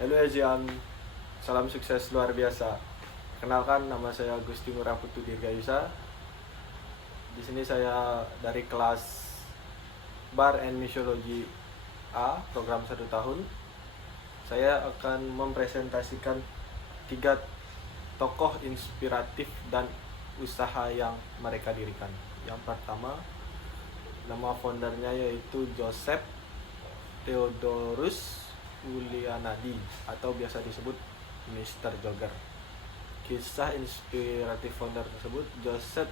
Halo Ezian, salam sukses luar biasa. Kenalkan, nama saya Gusti Ngurah Putu Dirgayusa. Di sini saya dari kelas Bar and Mixology A, program 1 tahun. Saya akan mempresentasikan 3 tokoh inspiratif dan usaha yang mereka dirikan. Yang pertama, nama foundernya yaitu Joseph Theodorus Ulianadi atau biasa disebut Mr. Jogger. Kisah inspiratif founder tersebut, Joseph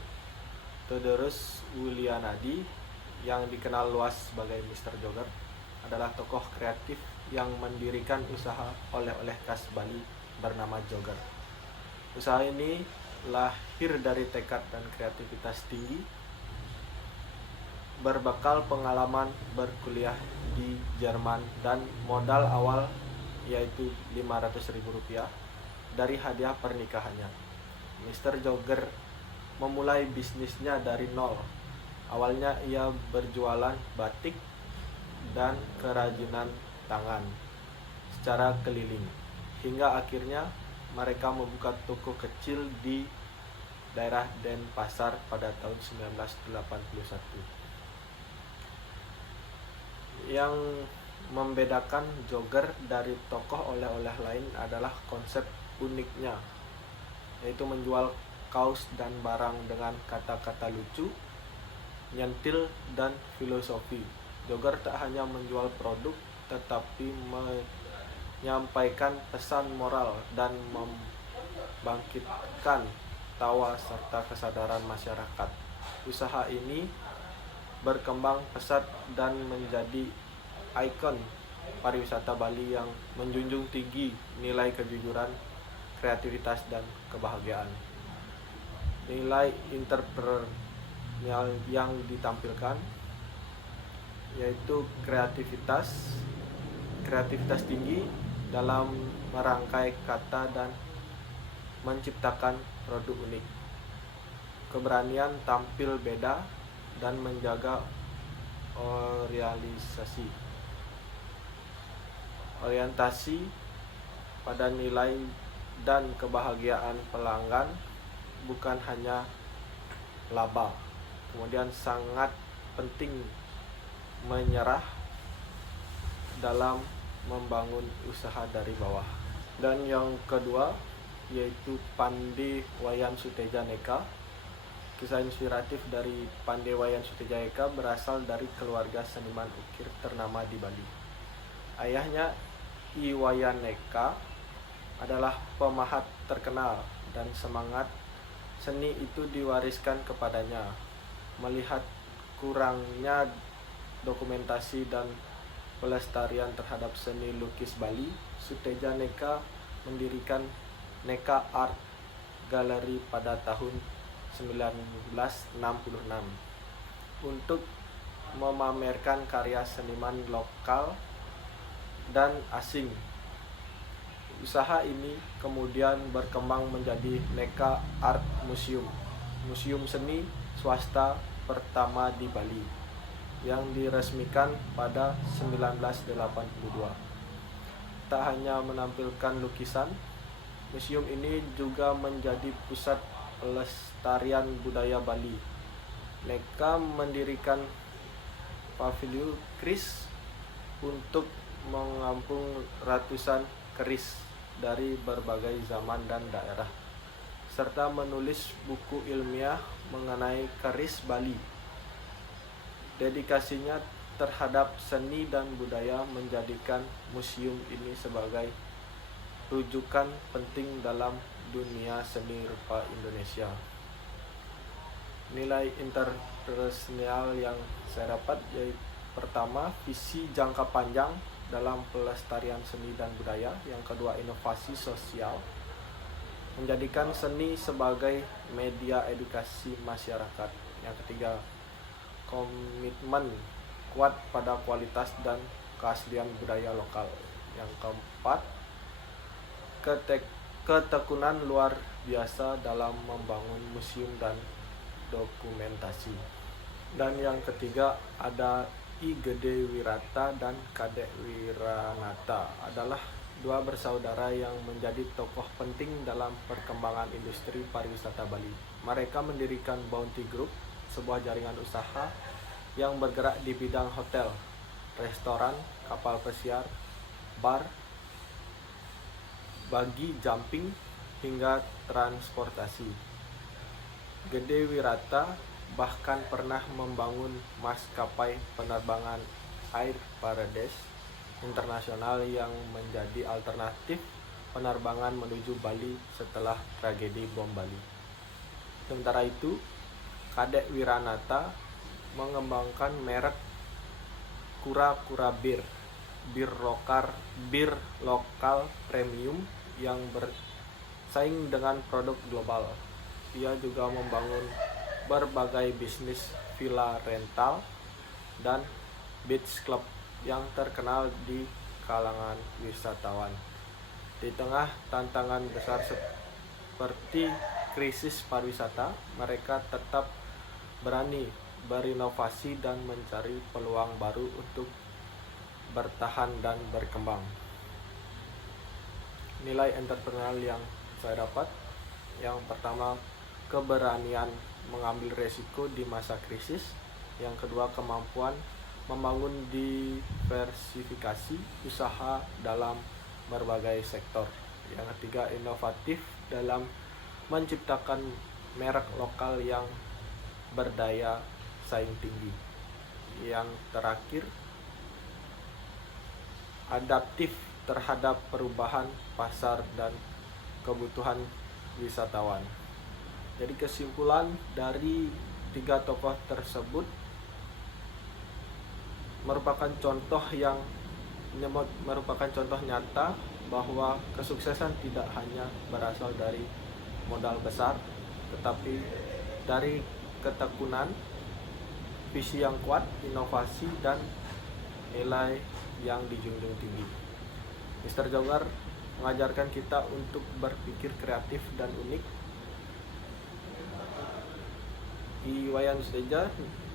Theodorus Ulianadi yang dikenal luas sebagai Mr. Jogger adalah tokoh kreatif yang mendirikan usaha oleh-oleh khas Bali bernama Jogger. Usaha ini lahir dari tekad dan kreativitas tinggi, berbekal pengalaman berkuliah di Jerman dan modal awal yaitu Rp500.000 dari hadiah pernikahannya. Mr. Jogger memulai bisnisnya dari nol. Awalnya ia berjualan batik dan kerajinan tangan secara keliling, hingga akhirnya mereka membuka toko kecil di daerah Denpasar pada tahun 1981. Yang membedakan Jogger dari tokoh oleh-oleh lain adalah konsep uniknya, yaitu menjual kaos dan barang dengan kata-kata lucu, nyentil, dan filosofi. Jogger tak hanya menjual produk, tetapi menyampaikan pesan moral dan membangkitkan tawa serta kesadaran masyarakat. Usaha ini berkembang pesat dan menjadi ikon pariwisata Bali yang menjunjung tinggi nilai kejujuran, kreativitas, dan kebahagiaan. Nilai entrepreneurial yang ditampilkan yaitu kreativitas tinggi dalam merangkai kata dan menciptakan produk unik, keberanian tampil beda dan menjaga orientasi pada nilai dan kebahagiaan pelanggan, bukan hanya laba. Kemudian sangat penting menyerah dalam membangun usaha dari bawah. Dan yang kedua yaitu Pandey Wayan Sutejana. Kisah inspiratif dari Pandey Wayan Sutejana berasal dari keluarga seniman ukir ternama di Bali. Ayahnya I Wayan Neka adalah pemahat terkenal dan semangat seni itu diwariskan kepadanya. Melihat kurangnya dokumentasi dan pelestarian terhadap seni lukis Bali, Sutejana mendirikan Neka Art Gallery pada tahun 1966 untuk memamerkan karya seniman lokal dan asing. Usaha ini kemudian berkembang menjadi Neka Art Museum, museum seni swasta pertama di Bali, yang diresmikan pada 1982. Tak hanya menampilkan lukisan, museum ini juga menjadi pusat pelestarian budaya Bali. Neka mendirikan pavilion keris untuk menampung ratusan keris dari berbagai zaman dan daerah, serta menulis buku ilmiah mengenai keris Bali. Dedikasinya terhadap seni dan budaya menjadikan museum ini sebagai rujukan penting dalam dunia seni rupa Indonesia. Nilai entrepreneurial yang saya dapat yaitu pertama, visi jangka panjang dalam pelestarian seni dan budaya. Yang kedua, inovasi sosial, menjadikan seni sebagai media edukasi masyarakat. Yang ketiga, komitmen kuat pada kualitas dan keaslian budaya lokal. Yang keempat, ketekunan luar biasa dalam membangun museum dan dokumentasi. Dan yang ketiga ada I Gede Wirata dan Kadek Wiranata adalah dua bersaudara yang menjadi tokoh penting dalam perkembangan industri pariwisata Bali. Mereka mendirikan Bounty Group, sebuah jaringan usaha yang bergerak di bidang hotel, restoran, kapal pesiar, bar, bagi jumping, hingga transportasi. Gede Wirata bahkan pernah membangun maskapai penerbangan Air Paradise Internasional yang menjadi alternatif penerbangan menuju Bali setelah tragedi bom Bali. Sementara itu, Kadek Wiranata mengembangkan merek Kura-Kura Bir, bir lokal premium yang bersaing dengan produk global. Ia juga membangun berbagai bisnis villa rental dan beach club yang terkenal di kalangan wisatawan. Di tengah tantangan besar seperti krisis pariwisata, mereka tetap berani berinovasi dan mencari peluang baru untuk bertahan dan berkembang. Nilai entrepreneurial yang saya dapat, yang pertama, keberanian mengambil resiko di masa krisis. Yang kedua, kemampuan membangun diversifikasi usaha dalam berbagai sektor. Yang ketiga, inovatif dalam menciptakan merek lokal yang berdaya saing tinggi. Yang terakhir, adaptif terhadap perubahan pasar dan kebutuhan wisatawan. Jadi kesimpulan dari tiga tokoh tersebut merupakan contoh nyata bahwa kesuksesan tidak hanya berasal dari modal besar, tetapi dari ketekunan, visi yang kuat, inovasi, dan nilai yang dijunjung tinggi. Mr. Jogar mengajarkan kita untuk berpikir kreatif dan unik. Iwayan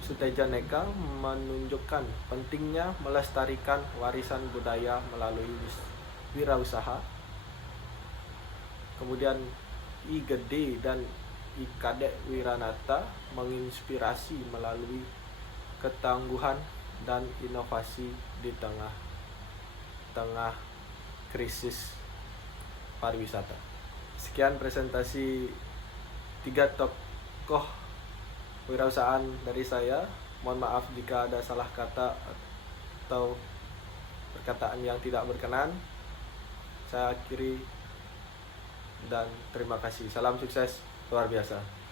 Suteja Neka menunjukkan pentingnya melestarikan warisan budaya melalui wirausaha. Kemudian I Gede dan I Kadek Wiranata menginspirasi melalui ketangguhan dan inovasi di tengah krisis pariwisata. Sekian presentasi tiga tokoh wirausahaan dari saya. Mohon maaf jika ada salah kata atau perkataan yang tidak berkenan. Saya akhiri dan terima kasih. Salam sukses luar biasa.